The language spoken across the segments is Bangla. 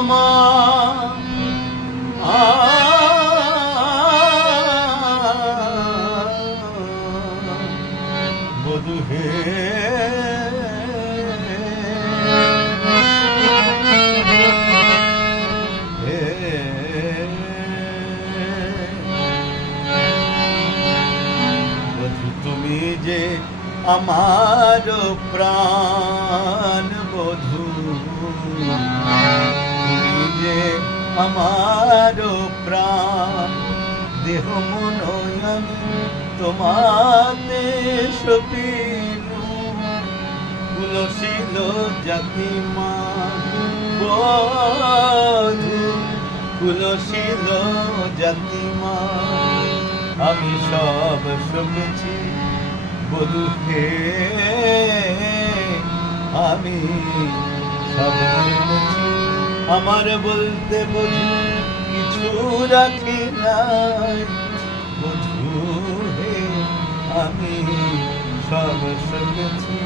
তোমার বধূ হে বধূ তুমি যে আমার প্রাণ বধূ তুমি যে আমার প্রাণ দেহ মন আমি তোমাতে সপিনু কুলশীল জাতিমা বধূ কুলশীল জাতিমা আমি সব শুনেছি বধূ হে আমি সব শুনেছি আমার বলতে বধূ কিছু রাখি নাই বধূ হে আমি সব শুনেছি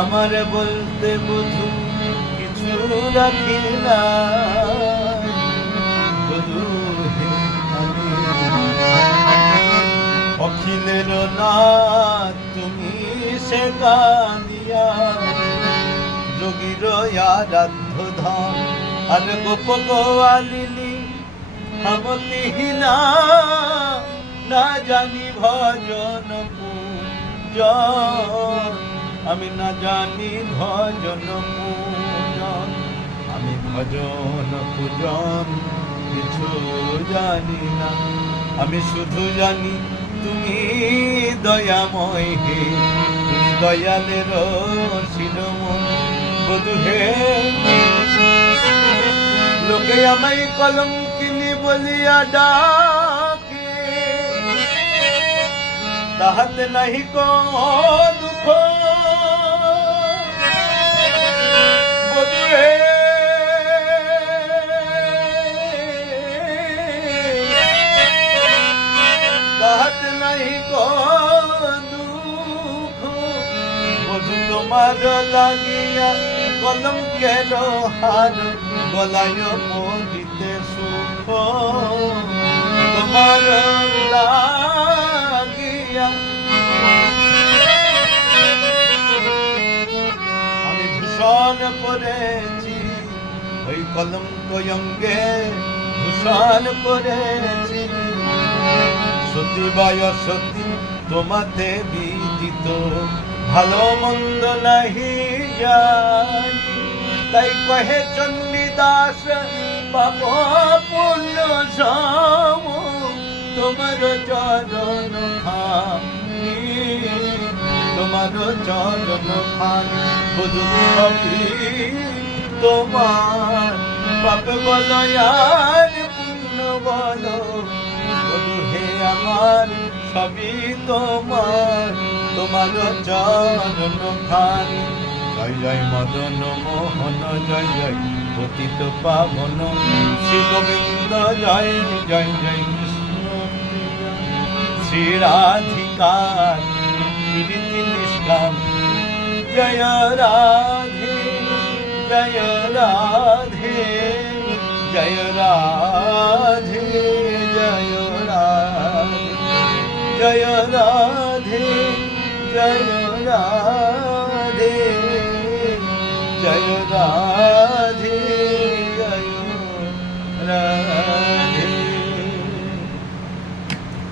আমার বলতে বধূ কিছু রাখি নাই বধূ হে আমি অখিলের নাথ তুমি সে গানিয়া যোগীর আরাধ্য ধাম আর গোপ গোয়ালিনী হামতিহীনা না জানি ভজন পূজন আমি না জানি ভজন পূজন আমি ভজন পূজন কিছু জানি না আমি শুধু জানি তুমি দয়াময় হে তুমি দয়ালের শিরোমণি বধূ হে লোকে আমায় কলঙ্কিনী বলিয়া ডাকে তাহাতে নাহি কো দুঃখ বধূ হে তাহাতে নাহি কো দুঃখ বধূ তোমার লাগিয়া কলঙ্কের হার গলায় পড়িতে সুখ তোমার লাগিয়া আমি ভূষণ পরেছি ওই কলঙ্ক অঙ্গে ভূষণ পরেছি সতী বায় সতী তোমাতে বিদিত ভালো মন্দ নাহি জানি তাই কহে চণ্ডীদাস পাপ পুণ্য সম তোমার চরণ খানি তোমার চরণ খানি বধূ সবই তোমার পাপ বল আর পুণ্য বল বধূ হে আমার সবই তোমার তোমার চরণ খানি জয় জয় মদন মোহন জয় জয় পতিত পাবন শ্রী গোবিন্দ জয় জয় জয় কৃষ্ণ শ্রী রাধিকার প্রীতি নিষ্কাম জয় রাধে জয় রাধে জয় রাধে জয় রাধে জয় রাধে জয় রাধে জয় রাধে জয় রাধে।